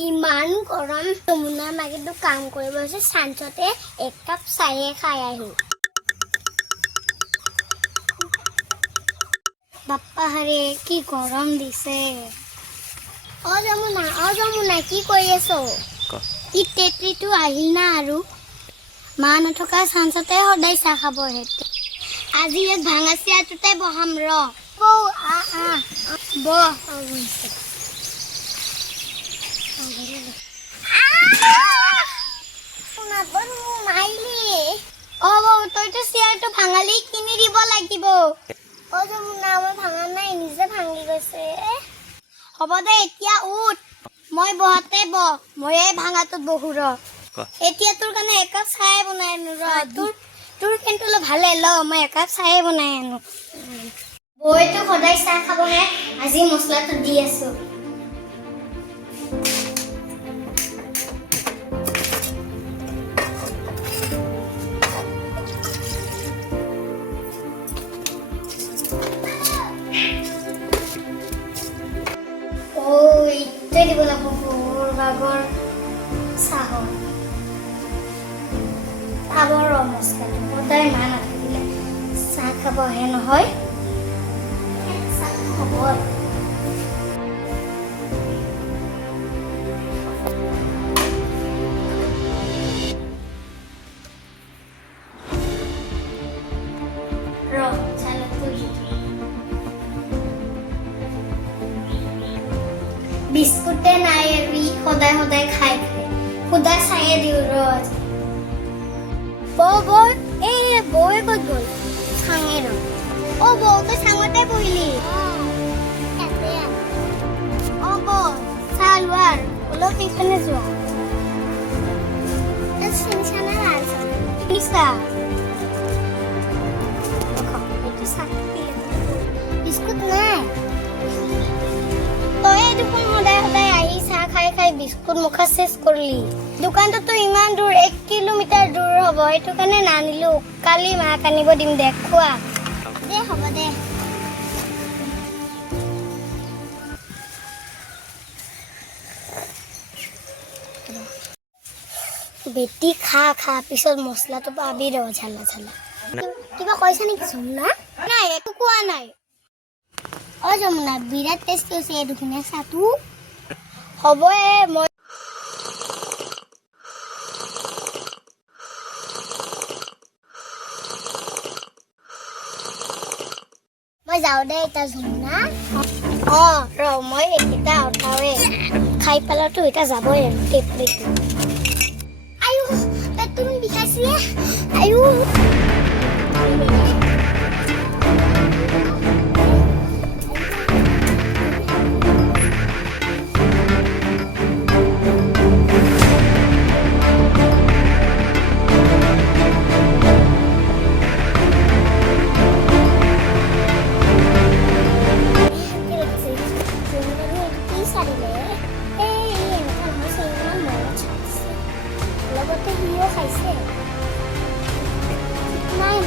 ইমান গৰম যমুনাৰ মাকে কাম কৰিব হৈছে চাঞ্চতে এক কাপ চায়ে খাই আহিল বাপ্পা হাৰে কি গৰম দিছে যমুনা কি কৰি আছ ই তেত্ৰিটো আহিল না আৰু মা নথকা চাঞ্চতে সদায় চাহ খাব হেতে আজি এক ভাঙা চিয়াটোতে বহাম ৰ বৌ বহ তইতো চেয়াৰটো ভাঙালি কিনি দিব লাগিব যমুনা মই ভাঙা নাই নিজে ভাঙি গৈছে হ'ব দে এতিয়া উঠ মই বহাতে মই এই ভাঙাটোত বহো ৰ এতিয়া তোৰ কাৰণে একাপ চাহ বনাই আনো ৰ তোৰ কিন্তু ভালে ল মই একাপ চাহ বনাই আনো বৌয়েতো সদায় চাহ খাবহে আজি মছলাটো দি আছো দিব লাগিব বৌৰ বাগৰ চাহ খাবৰ মছলাটো সদায় মা নাথাকিলে চাহ খাবহে নহয় চাহ খাব বিস্কুটে নাই আৰু সদায় সদায় খাই খুদা চায়ে দিওঁ ৰজ বৌ বৌয়ে ক'ত গ'ল চাঙে ৰ বৌ তই চাঙতে বহিলি বৌ চাহ লোৱাৰ অলপ পিছনে যোৱা বিস্কুট নাই তই দেখোন সদায় সদায় আহি চাহ খাই খাই বিস্কুট মুখা চেচ কৰিলি দোকানটোতো ইমান দূৰ 1 কিলোমিটাৰ দূৰ হ'ব সেইটো কাৰণে নানিলো কালি মাক আনিব দিম দে খোৱা দে হ'ব দে বেটি খা পিছত মছলাটো পাবি ৰ ঝালা কিবা কৈছা নেকি যমুনা নাই একো কোৱা নাই যমুনা বিৰাট টেষ্টি হৈছে এই দুখনীয়া চাহটো হ'ব মই যাওঁ দে এতিয়া যমুনা ৰ মই এইকেইটা উঠাৱে খাই পেলাতো এতিয়া যাবই আৰু টেপলিটো আয়ো পেটটো বিষাইছিলে আয়ো লগতে হিও খাইছে নাই